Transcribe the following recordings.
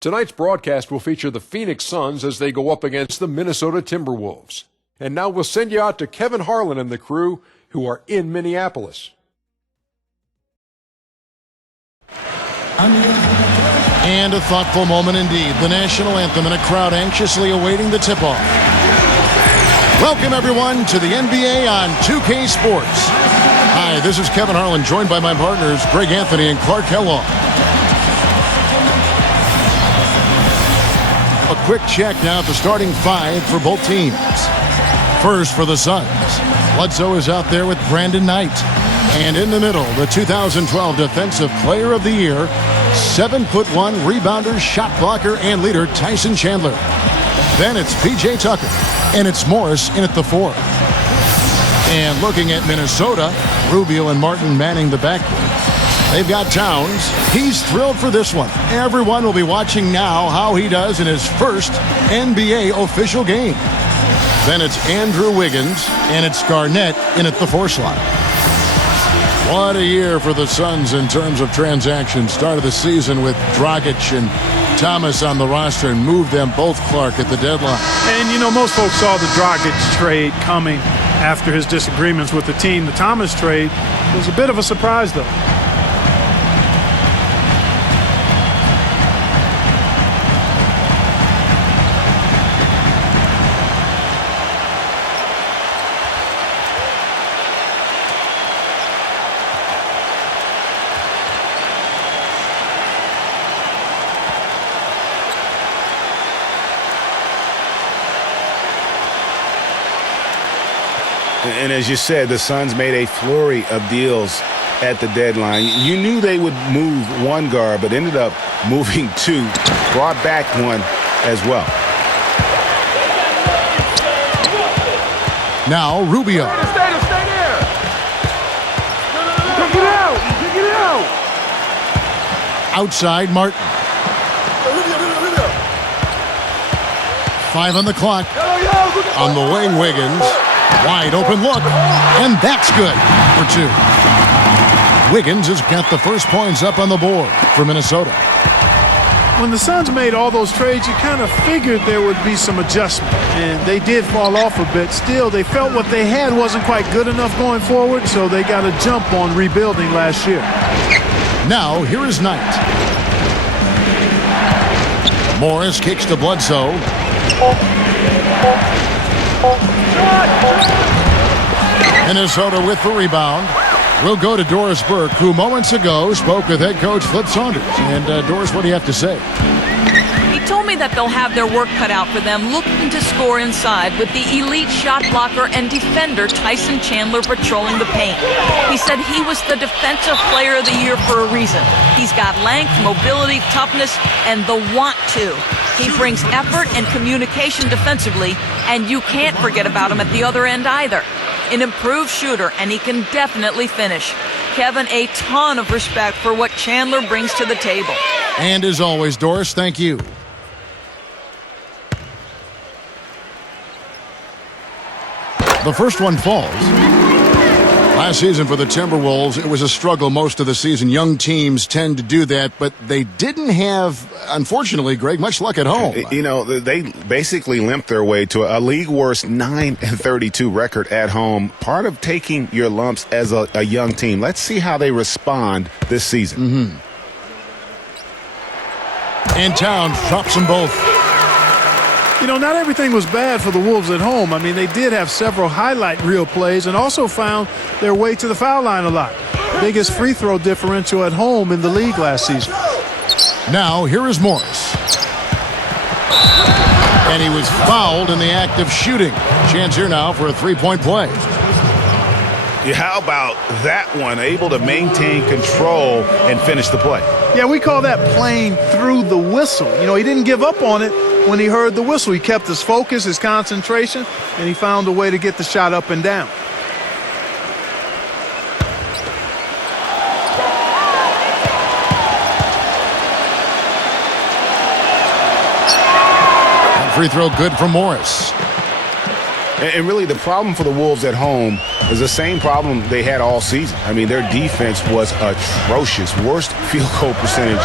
Tonight's broadcast will feature the Phoenix Suns as they go up against the Minnesota Timberwolves. And now we'll send you out to Kevin Harlan and the crew who are in Minneapolis. And a thoughtful moment indeed. The national anthem and a crowd anxiously awaiting the tip-off. Welcome everyone to the NBA on 2K Sports. Hi, this is Kevin Harlan, joined by my partners Greg Anthony and Clark Kellogg. A quick check now at the starting five for both teams. First for the Suns, Bledsoe is out there with Brandon Knight. And in the middle, the 2012 Defensive Player of the Year, 7'1" rebounder, shot blocker, and leader Tyson Chandler. Then it's P.J. Tucker, and it's Morris in at the four. And looking at Minnesota, Rubio and Martin manning the backcourt. They've got Towns. He's thrilled for this one. Everyone will be watching now how he does in his first NBA official game. Then it's Andrew Wiggins, and it's Garnett in at the four slot. What a year for the Suns in terms of transactions. Start of the season with Dragic and Thomas on the roster and moved them both, Clark, at the deadline. And, you know, most folks saw the Dragic trade coming after his disagreements with the team. The Thomas trade was a bit of a surprise, though. And as you said, the Suns made a flurry of deals at the deadline. You knew they would move one guard, but ended up moving two. Brought back one as well. Now Rubio. Stay there. Take it out. Outside Martin. Five on the clock. On the wing, Wiggins. Wide open look, and that's good for two. Wiggins has got the first points up on the board for Minnesota. When the Suns made all those trades, you kind of figured there would be some adjustment, and they did fall off a bit. Still, they felt what they had wasn't quite good enough going forward, so they got a jump on rebuilding last year. Now, here is Knight. Morris kicks to Bledsoe. Minnesota with the rebound. We'll go to Doris Burke, who moments ago spoke with head coach Flip Saunders. And Doris, what do you have to say? He told me that they'll have their work cut out for them looking to score inside with the elite shot blocker and defender Tyson Chandler patrolling the paint. He said he was the Defensive Player of the Year for a reason. He's got length, mobility, toughness, and the want to. He brings effort and communication defensively, and you can't forget about him at the other end either. An improved shooter, and he can definitely finish. Kevin, a ton of respect for what Chandler brings to the table. And as always, Doris, thank you. The first one falls. Last season for the Timberwolves, it was a struggle most of the season. Young teams tend to do that, but they didn't have, unfortunately, Greg, much luck at home. You know, they basically limped their way to a league-worst 9-32 record at home. Part of taking your lumps as a young team. Let's see how they respond this season. And Towns drops them both. You know, not everything was bad for the Wolves at home. I mean, they did have several highlight reel plays and also found their way to the foul line a lot. Biggest free throw differential at home in the league last season. Now, here is Morris. And he was fouled in the act of shooting. Chance here now for a three-point play. Yeah, how about that one? Able to maintain control and finish the play. Yeah, we call that playing through the whistle. You know, he didn't give up on it when he heard the whistle. He kept his focus, his concentration, and he found a way to get the shot up and down. Free throw good for Morris. And really the problem for the Wolves at home It's the same problem they had all season. I mean, their defense was atrocious. Worst field goal percentage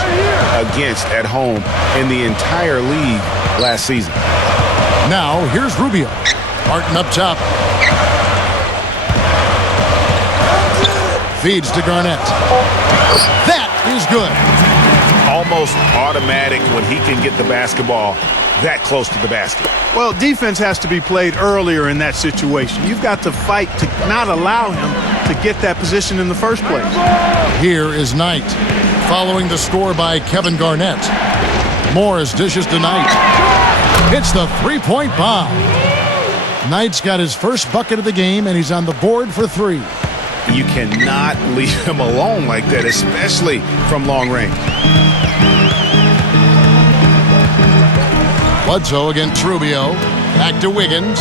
against at home in the entire league last season. Now, here's Rubio. Martin up top. Feeds to Garnett. That is good. Almost automatic when he can get the basketball that close to the basket. Well, defense has to be played earlier in that situation. You've got to fight to not allow him to get that position in the first place. Here is Knight, following the score by Kevin Garnett. Morris dishes to Knight. Hits the three-point bomb. Knight's got his first bucket of the game, and he's on the board for 3. You cannot leave him alone like that, especially from long range. Bledsoe against Rubio. Back to Wiggins.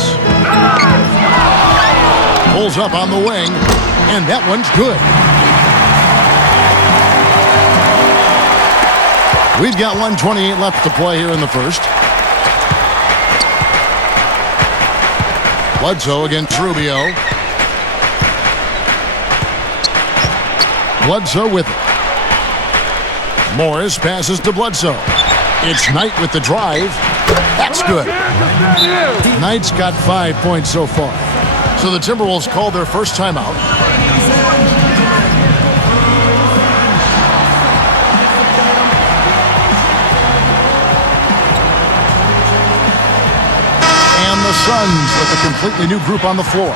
Pulls up on the wing, and that one's good. We've got 1:28 left to play here in the first. Bledsoe against Rubio. Bledsoe with it. Morris passes to Bledsoe. It's Knight with the drive. That's good. Knight's got 5 points so far. So the Timberwolves called their first timeout. And the Suns with a completely new group on the floor.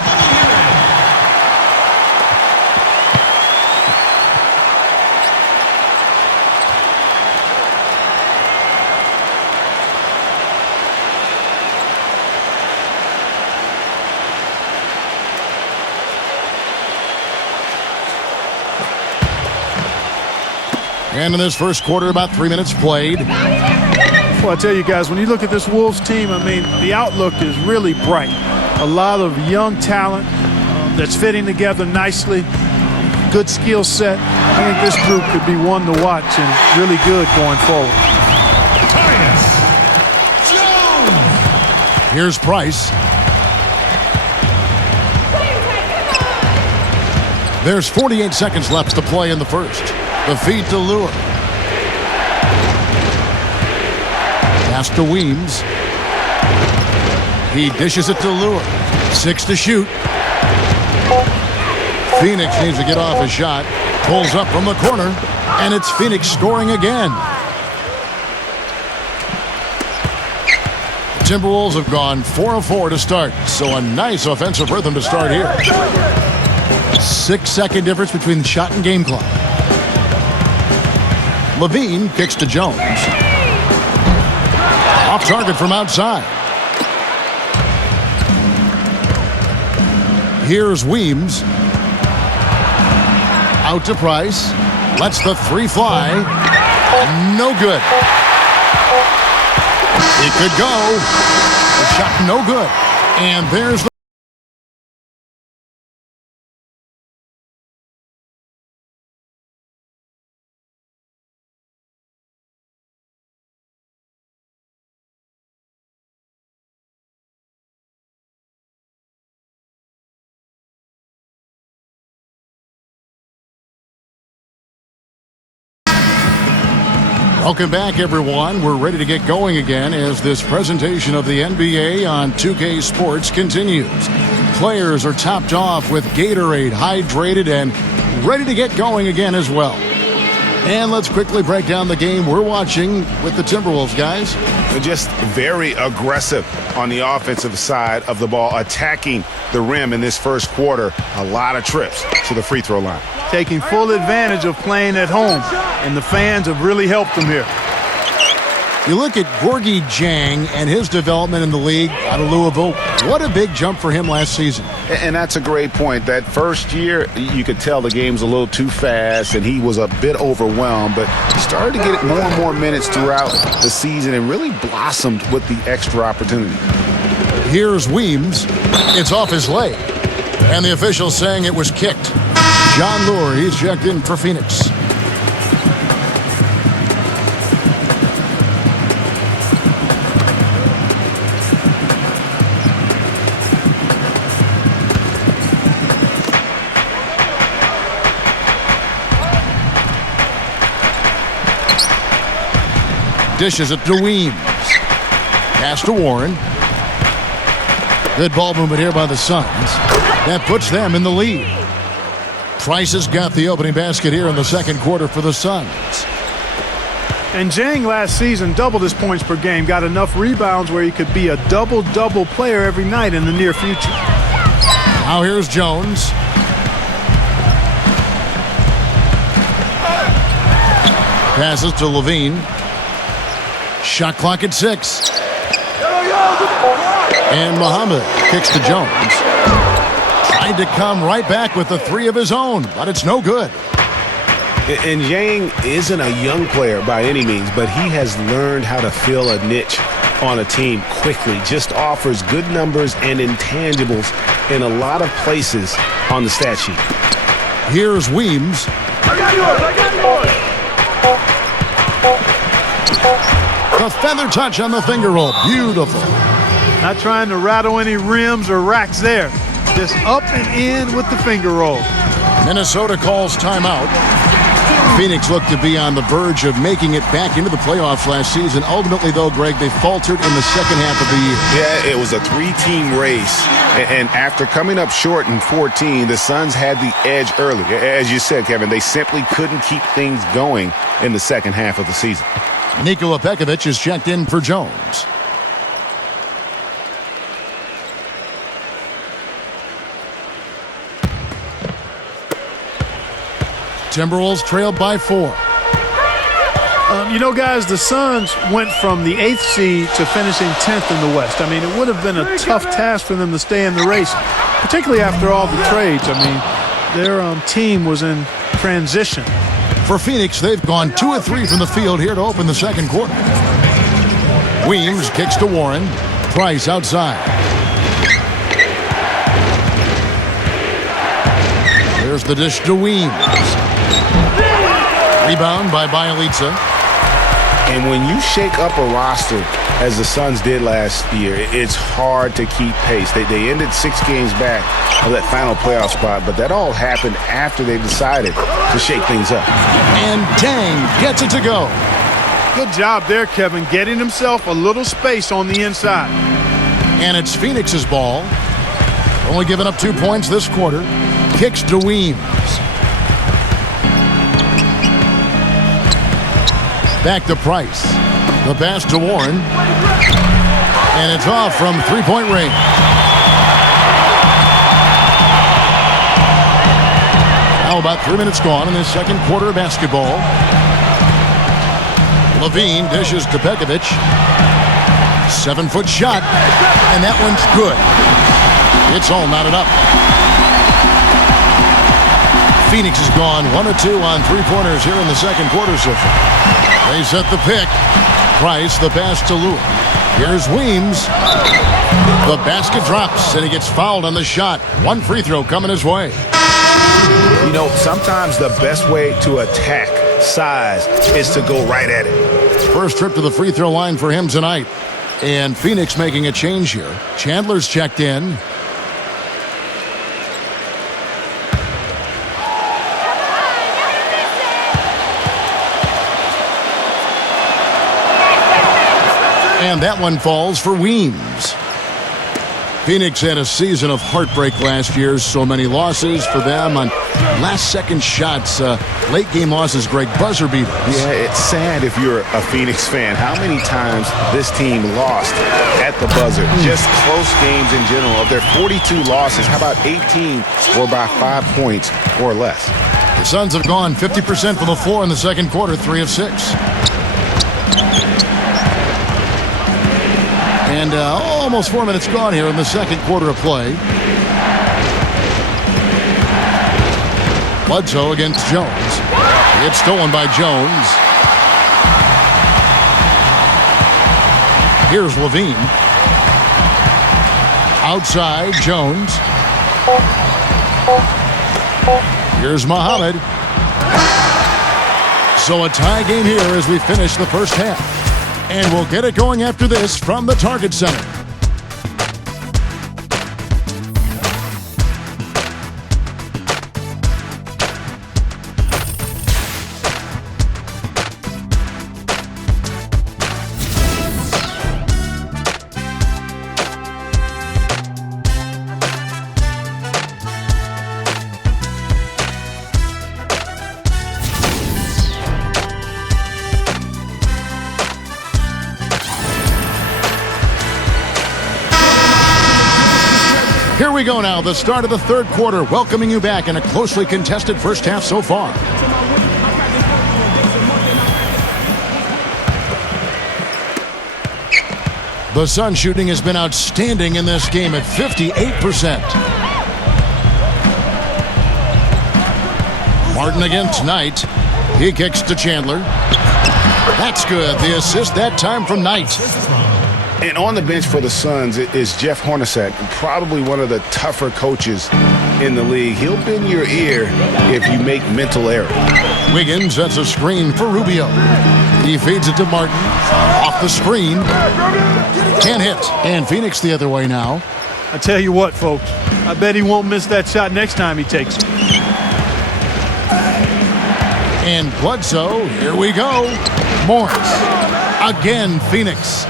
And in this first quarter, about 3 minutes played. Well, I tell you guys, when you look at this Wolves team, I mean, the outlook is really bright. A lot of young talent that's fitting together nicely. Good skill set. I think this group could be one to watch and really good going forward. Here's Price. There's 48 seconds left to play in the first. The feed to Lure. Pass to Weems. He dishes it to Lure. 6 to shoot. Phoenix needs to get off a shot. Pulls up from the corner. And it's Phoenix scoring again. The Timberwolves have gone 4 of 4 to start. So a nice offensive rhythm to start here. 6-second difference between the shot and game clock. Levine kicks to Jones. Off target from outside. Here's Weems. Out to Price. Lets the 3 fly. No good. It could go. The shot no good. And there's the Welcome back, everyone. We're ready to get going again as this presentation of the NBA on 2K Sports continues. Players are topped off with Gatorade, hydrated, and ready to get going again as well. And let's quickly break down the game we're watching with the Timberwolves, guys. They're just very aggressive on the offensive side of the ball, attacking the rim in this first quarter. A lot of trips to the free throw line. Taking full advantage of playing at home, and the fans have really helped them here. You look at Gorgie Jang and his development in the league out of Louisville. What a big jump for him last season. And that's a great point. That first year, you could tell the game's a little too fast, and he was a bit overwhelmed, but he started to get more and more minutes throughout the season and really blossomed with the extra opportunity. Here's Weems. It's off his leg, and the official saying it was kicked. John Lure, he's checked in for Phoenix. Dishes it to Weems. Pass to Warren. Good ball movement here by the Suns. That puts them in the lead. Price has got the opening basket here in the second quarter for the Suns. And Jang last season doubled his points per game, got enough rebounds where he could be a double-double player every night in the near future. Now here's Jones. Passes to Levine. Shot clock at 6. And Muhammad kicks to Jones. Tried to come right back with the 3 of his own, but it's no good. And Yang isn't a young player by any means, but he has learned how to fill a niche on a team quickly. Just offers good numbers and intangibles in a lot of places on the stat sheet. Here's Weems. I got yours. The feather touch on the finger roll. Beautiful. Not trying to rattle any rims or racks there. Just up and in with the finger roll. Minnesota calls timeout. Phoenix looked to be on the verge of making it back into the playoffs last season. Ultimately, though, Greg, they faltered in the second half of the year. Yeah, it was a 3-team race. And after coming up short in 14, the Suns had the edge early. As you said, Kevin, they simply couldn't keep things going in the second half of the season. Nikola Pekovic is checked in for Jones. Timberwolves trailed by 4. You know, guys, the Suns went from the 8th seed to finishing 10th in the West. I mean, it would have been a tough task for them to stay in the race, particularly after all the trades. I mean, their team was in transition. For Phoenix, they've gone 2 of 3 from the field here to open the second quarter. Weems kicks to Warren. Price outside. There's the dish to Weems. Rebound by Bielitsa. And when you shake up a roster, as the Suns did last year, it's hard to keep pace. They ended 6 games back of that final playoff spot, but that all happened after they decided to shake things up. And Tang gets it to go. Good job there, Kevin, getting himself a little space on the inside. And it's Phoenix's ball. Only giving up 2 points this quarter. Kicks to Weems. Back to Price. The pass to Warren. And it's off from three-point range. Now about 3 minutes gone in this second quarter of basketball. Levine dishes to Pekovic. 7-foot shot. And that one's good. It's all knotted up. Phoenix has gone 1 of 2 on 3-pointers here in the second quarter so far. They set the pick. Price, the pass to Lewis. Here's Weems. The basket drops, and he gets fouled on the shot. 1 free throw coming his way. You know, sometimes the best way to attack size is to go right at it. First trip to the free throw line for him tonight. And Phoenix making a change here. Chandler's checked in. And that one falls for Weems. Phoenix had a season of heartbreak last year. So many losses for them on last-second shots. Late-game losses, Greg, buzzer beaters. Yeah, it's sad if you're a Phoenix fan. How many times this team lost at the buzzer? Just close games in general. Of their 42 losses, how about 18 were by 5 points or less? The Suns have gone 50% from the floor in the second quarter, 3 of 6. And almost 4 minutes gone here in the second quarter of play. Bledsoe against Jones. It's stolen by Jones. Here's Levine. Outside, Jones. Here's Muhammad. So a tie game here as we finish the first half. And we'll get it going after this from the Target Center. Here we go now, the start of the third quarter, welcoming you back in a closely contested first half so far. The Sun shooting has been outstanding in this game at 58%. Martin again tonight. He kicks to Chandler. That's good. The assist that time from Knight. And on the bench for the Suns is Jeff Hornacek, probably one of the tougher coaches in the league. He'll bend your ear if you make mental errors. Wiggins sets a screen for Rubio. He feeds it to Martin. Off the screen. Can't hit. And Phoenix the other way now. I tell you what, folks, I bet he won't miss that shot next time he takes it. And Bledsoe, here we go. Morris. Again, Phoenix.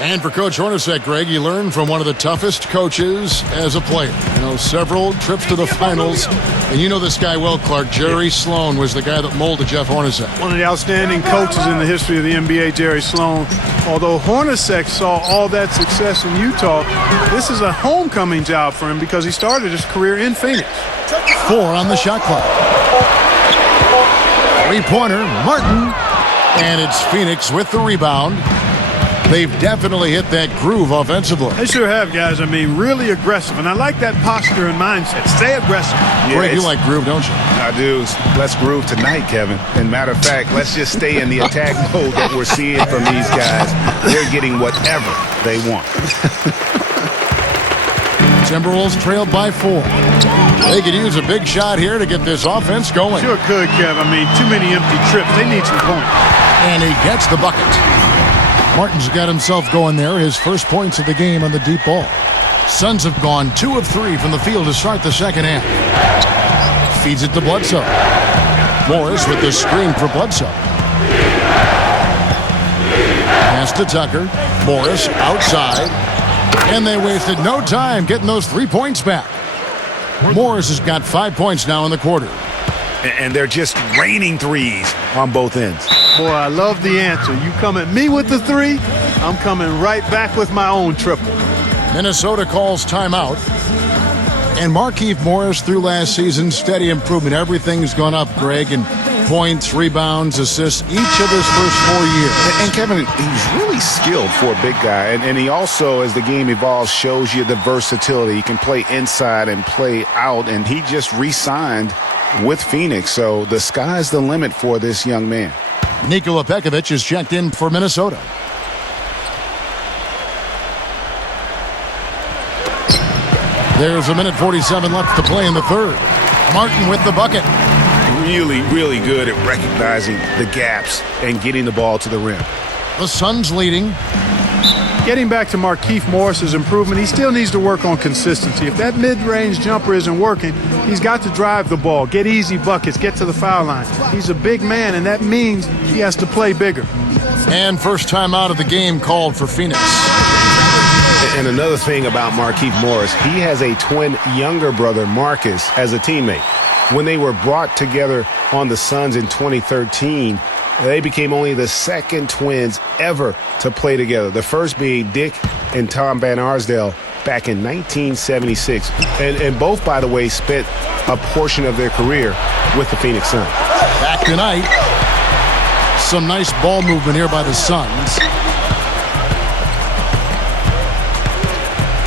And for Coach Hornacek, Greg, he learned from one of the toughest coaches as a player. You know, several trips to the finals. And you know this guy well, Clark. Jerry Sloan was the guy that molded Jeff Hornacek. One of the outstanding coaches in the history of the NBA, Jerry Sloan. Although Hornacek saw all that success in Utah, this is a homecoming job for him because he started his career in Phoenix. 4 on the shot clock. Three-pointer, Martin. And it's Phoenix with the rebound. They've definitely hit that groove offensively. They sure have, guys. I mean, really aggressive. And I like that posture and mindset. Stay aggressive. Yeah, Greg, you like groove, don't you? I do. Let's groove tonight, Kevin. And matter of fact, let's just stay in the attack mode that we're seeing from these guys. They're getting whatever they want. Timberwolves trailed by 4. They could use a big shot here to get this offense going. Sure could, Kev. I mean, too many empty trips. They need some points. And he gets the bucket. Martin's got himself going there. His first points of the game on the deep ball. Suns have gone 2 of 3 from the field to start the second half. Feeds it to Bledsoe. Morris with the screen for Bledsoe. Pass to Tucker. Morris outside. And they wasted no time getting those 3 points back. Morris has got 5 points now in the quarter. And they're just raining threes on both ends. Boy, I love the answer. You come at me with the 3, I'm coming right back with my own triple. Minnesota calls timeout. And Markieff Morris through last season, steady improvement. Everything's gone up, Greg, and points, rebounds, assists, each of his first 4 years. And Kevin, he's really skilled for a big guy. And he also, as the game evolves, shows you the versatility. He can play inside and play out. And he just re-signed with Phoenix. So the sky's the limit for this young man. Nikola Pekovic is checked in for Minnesota. There's a minute 47 left to play in the third. Martin with the bucket. Really, really good at recognizing the gaps and getting the ball to the rim. The Suns leading. Getting back to Markieff Morris's improvement, he still needs to work on consistency. If that mid-range jumper isn't working, he's got to drive the ball, get easy buckets, get to the foul line. He's a big man, and that means he has to play bigger. And first time out of the game called for Phoenix. And another thing about Markieff Morris, he has a twin younger brother, Marcus, as a teammate. When they were brought together on the Suns in 2013, they became only the second twins ever to play together. The first being Dick and Tom Van Arsdale back in 1976. And both, by the way, spent a portion of their career with the Phoenix Suns. Back tonight. Some nice ball movement here by the Suns.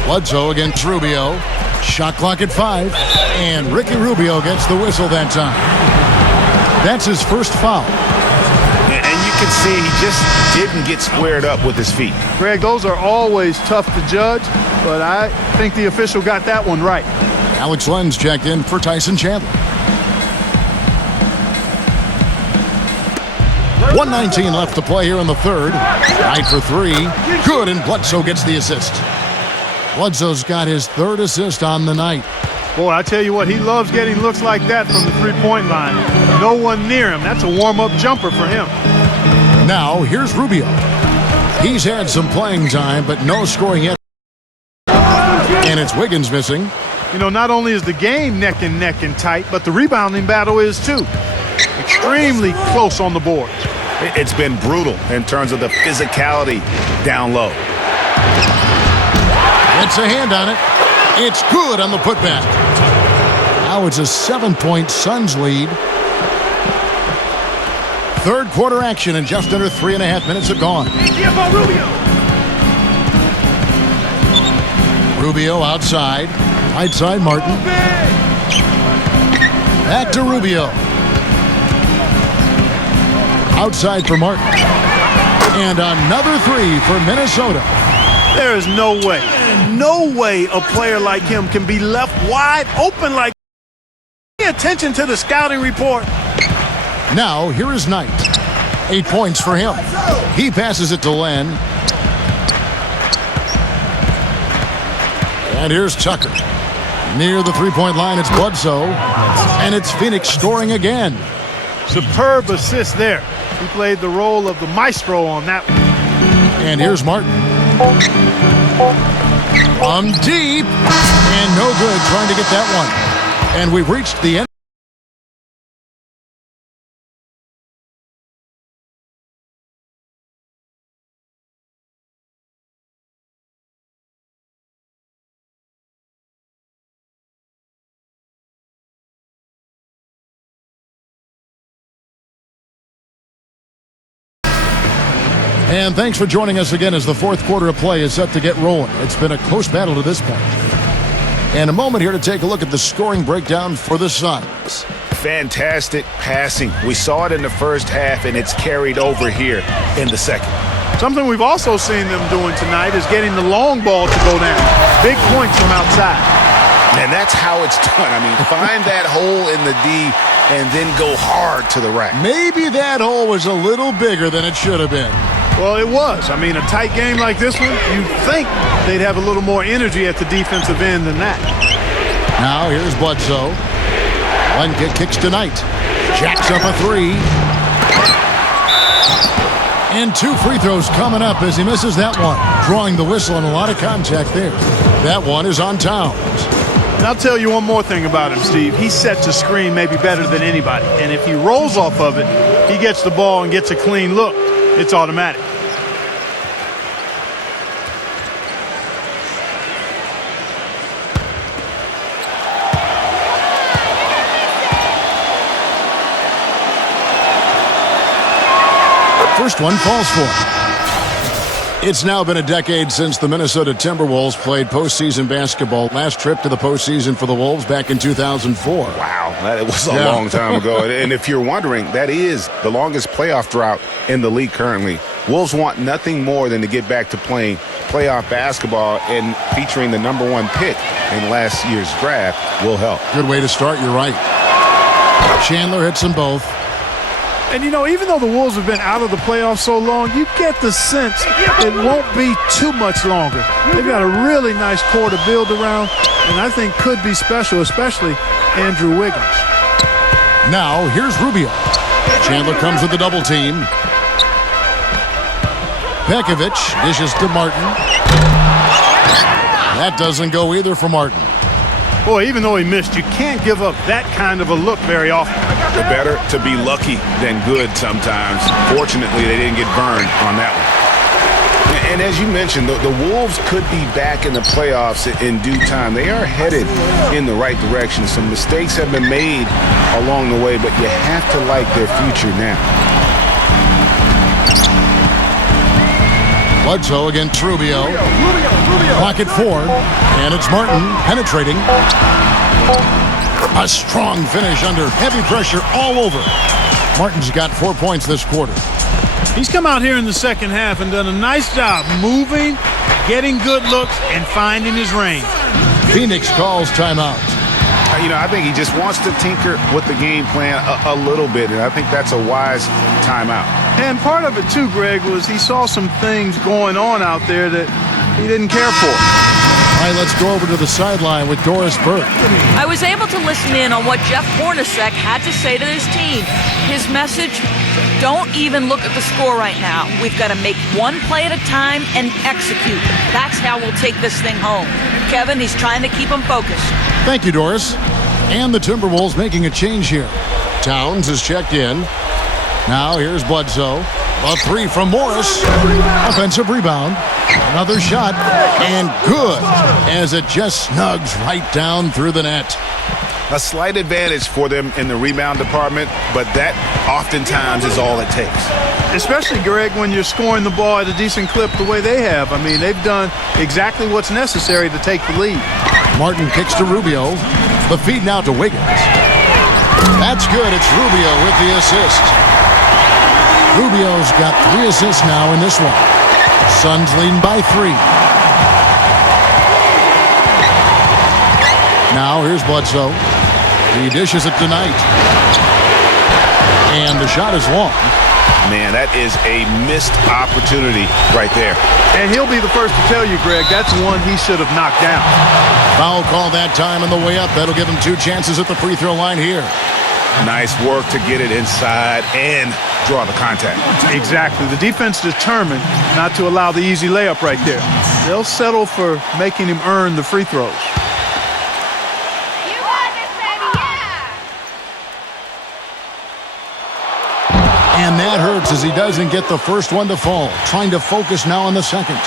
Bledsoe against Rubio. Shot clock at 5. And Ricky Rubio gets the whistle that time. That's his first foul. Can see he just didn't get squared up with his feet. Greg, those are always tough to judge, but I think the official got that one right. Alex Lenz checked in for Tyson Chandler. 1:19 left to play here in the third. Knight for 3. Good, and Bledsoe gets the assist. Bledsoe's got his 3rd assist on the night. Boy, I tell you what, he loves getting looks like that from the three-point line. No one near him. That's a warm-up jumper for him. Now, here's Rubio. He's had some playing time, but no scoring yet. And it's Wiggins missing. You know, not only is the game neck and neck and tight, but the rebounding battle is too. Extremely close on the board. It's been brutal in terms of the physicality down low. Gets a hand on it. It's good on the putback. Now it's a 7-point Suns lead. Third quarter action and just under 3.5 minutes have gone. Rubio outside. Right side Martin. Back to Rubio. Outside for Martin. And another three for Minnesota. There is no way a player like him can be left wide open like that. Pay attention to the scouting report. Now, here is Knight. 8 points for him. He passes it to Len. And here's Tucker. Near the three-point line, it's Bledsoe. And it's Phoenix scoring again. Superb assist there. He played the role of the maestro on that one. And here's Martin. From deep. And no good trying to get that one. And we've reached the end. And thanks for joining us again as the fourth quarter of play is set to get rolling. It's been a close battle to this point. And a moment here to take a look at the scoring breakdown for the Suns. Fantastic passing. We saw it in the first half, and it's carried over here in the second. Something we've also seen them doing tonight is getting the long ball to go down. Big points from outside. And that's how it's done. I mean, find that hole in the D and then go hard to the rack. Maybe that hole was a little bigger than it should have been. Well, it was. I mean, a tight game like this one, you'd think they'd have a little more energy at the defensive end than that. Now here's Bledsoe. One kicks to Knight. Jacks up a three. And 2 free throws coming up as he misses that one. Drawing the whistle and a lot of contact there. That one is on Towns. And I'll tell you one more thing about him, Steve. He sets a screen maybe better than anybody. And if he rolls off of it, he gets the ball and gets a clean look. It's automatic. First one falls for him. It's now been a decade since the Minnesota Timberwolves played postseason basketball. Last trip to the postseason for the Wolves back in 2004. Wow, that was a long time ago. And if you're wondering, that is the longest playoff drought in the league currently. Wolves want nothing more than to get back to playing playoff basketball, and featuring the #1 pick in last year's draft will help. Good way to start, you're right. Chandler hits them both. And, you know, even though the Wolves have been out of the playoffs so long, you get the sense it won't be too much longer. They've got a really nice core to build around, and I think could be special, especially Andrew Wiggins. Now, here's Rubio. Chandler comes with the double team. Pekovic dishes to Martin. That doesn't go either for Martin. Boy, even though he missed, you can't give up that kind of a look very often. Better to be lucky than good sometimes. Fortunately, they didn't get burned on that one. And as you mentioned, the Wolves could be back in the playoffs in due time. They are headed in the right direction. Some mistakes have been made along the way, but you have to like their future now. Bledsoe against Rubio. Clock at 4, and it's Martin penetrating. A strong finish under heavy pressure all over. Martin's got 4 points this quarter. He's come out here in the second half and done a nice job moving, getting good looks, and finding his range. Phoenix calls timeout. You know, I think he just wants to tinker with the game plan a little bit, and I think that's a wise timeout. And part of it, too, Greg, was he saw some things going on out there that he didn't care for. All right, let's go over to the sideline with Doris Burke. I was able to listen in on what Jeff Hornacek had to say to his team. His message, don't even look at the score right now. We've got to make one play at a time and execute. That's how we'll take this thing home. Kevin, he's trying to keep them focused. Thank you, Doris. And the Timberwolves making a change here. Towns is checked in. Now here's Bledsoe. A three from Morris. Offensive rebound. Another shot. And good as it just snugs right down through the net. A slight advantage for them in the rebound department, but that oftentimes is all it takes. Especially, Greg, when you're scoring the ball at a decent clip the way they have. I mean, they've done exactly what's necessary to take the lead. Martin kicks to Rubio. The feed now to Wiggins. That's good. It's Rubio with the assist. Rubio's got 3 assists now in this one. Suns leading by 3. Now here's Bledsoe. He dishes it tonight. And the shot is long. Man, that is a missed opportunity right there. And he'll be the first to tell you, Greg, that's one he should have knocked down. Foul call that time on the way up. That'll give him 2 chances at the free throw line here. Nice work to get it inside and draw the contact. Exactly. The defense determined not to allow the easy layup right there. They'll settle for making him earn the free throws. And that hurts as he doesn't get the first one to fall. Trying to focus now on the second.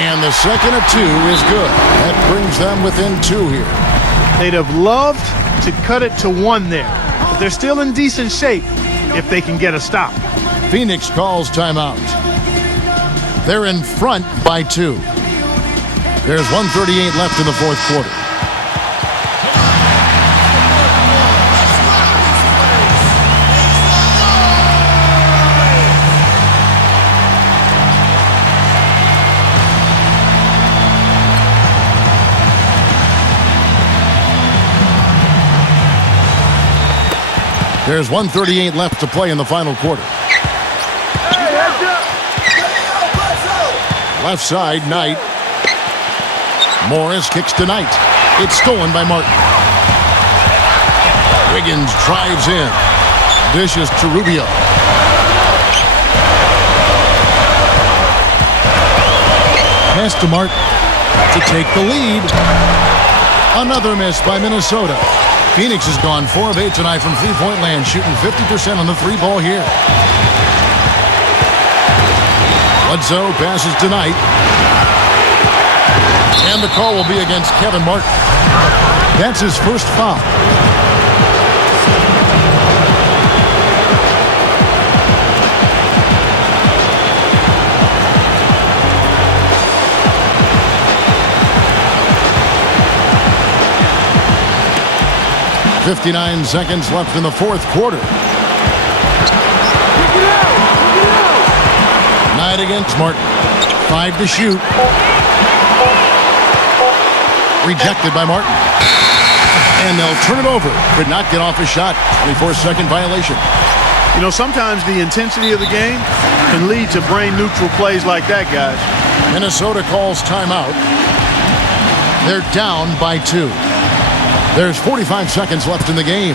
And the second of 2 is good. That brings them within 2 here. They'd have loved to cut it to 1 there. But they're still in decent shape if they can get a stop. Phoenix calls timeout. They're in front by 2. There's 1:38 left in the fourth quarter. There's 1:38 left to play in the final quarter. Left side, Knight. Morris kicks to Knight. It's stolen by Martin. Wiggins drives in. Dishes to Rubio. Pass to Martin to take the lead. Another miss by Minnesota. Phoenix has gone 4 of 8 tonight from three-point land, shooting 50% on the 3-ball here. Bledsoe passes tonight. And the call will be against Kevin Martin. That's his first foul. .59 seconds left in the fourth quarter. Knight against Martin. 5 to shoot. Rejected by Martin. And they'll turn it over. Could not get off a shot. 24-second violation. You know, sometimes the intensity of the game can lead to brain-neutral plays like that, guys. Minnesota calls timeout. They're down by 2. There's 45 seconds left in the game.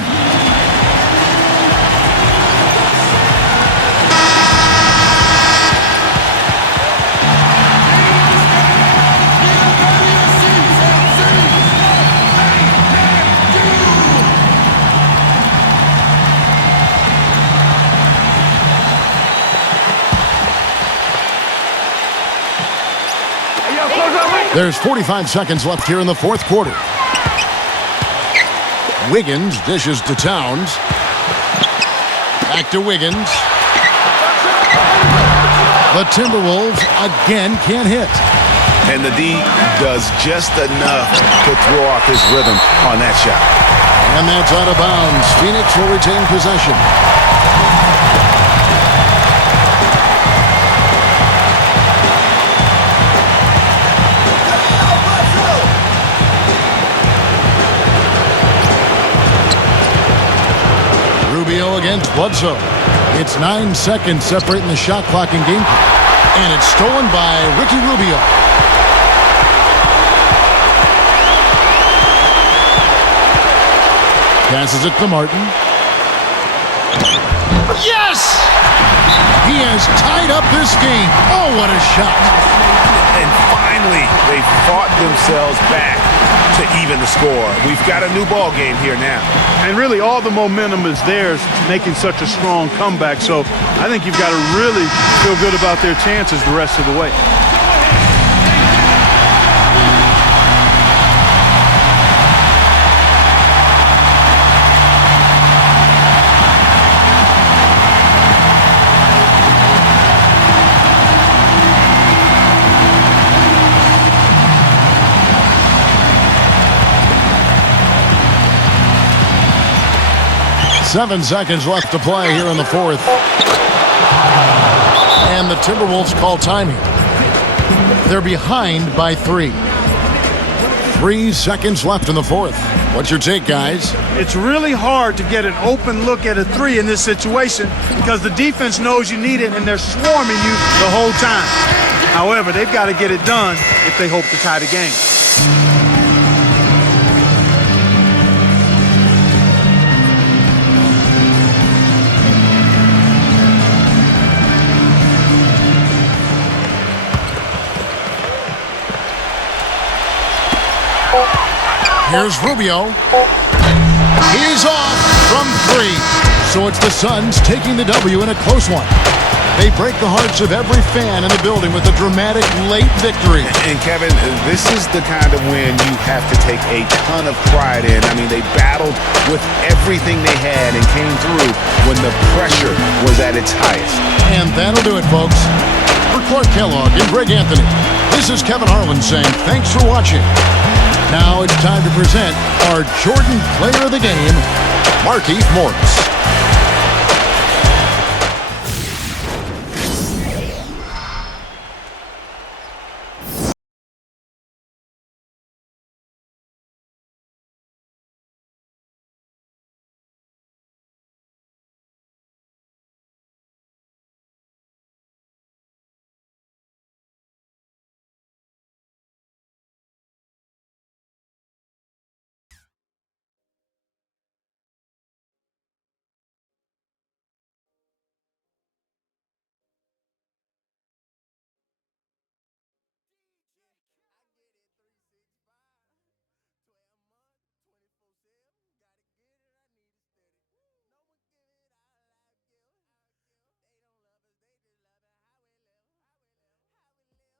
There's 45 seconds left here in the fourth quarter. Wiggins dishes to Towns. Back to Wiggins. The Timberwolves again can't hit. And the D does just enough to throw off his rhythm on that shot. And that's out of bounds. Phoenix will retain possession. Rubio against Bledsoe. It's 9 seconds separating the shot clock and game clock. And it's stolen by Ricky Rubio. Passes it to Martin. Yes! He has tied up this game. Oh, what a shot. And finally, they fought themselves back to even the score. We've got a new ball game here now. And really, all the momentum is theirs, making such a strong comeback. So I think you've got to really feel good about their chances the rest of the way. Seven seconds left to play here in the fourth. And the Timberwolves call timing. They're behind by 3. 3 seconds left in the fourth. What's your take, guys? It's really hard to get an open look at a 3 in this situation because the defense knows you need it and they're swarming you the whole time. However, they've got to get it done if they hope to tie the game. Here's Rubio. He's off from 3. So it's the Suns taking the W in a close one. They break the hearts of every fan in the building with a dramatic late victory. And Kevin, this is the kind of win you have to take a ton of pride in. I mean, they battled with everything they had and came through when the pressure was at its highest. And that'll do it, folks. For Clark Kellogg and Greg Anthony, this is Kevin Harlan saying thanks for watching. Now it's time to present our Jordan Player of the Game, Markieff Morris.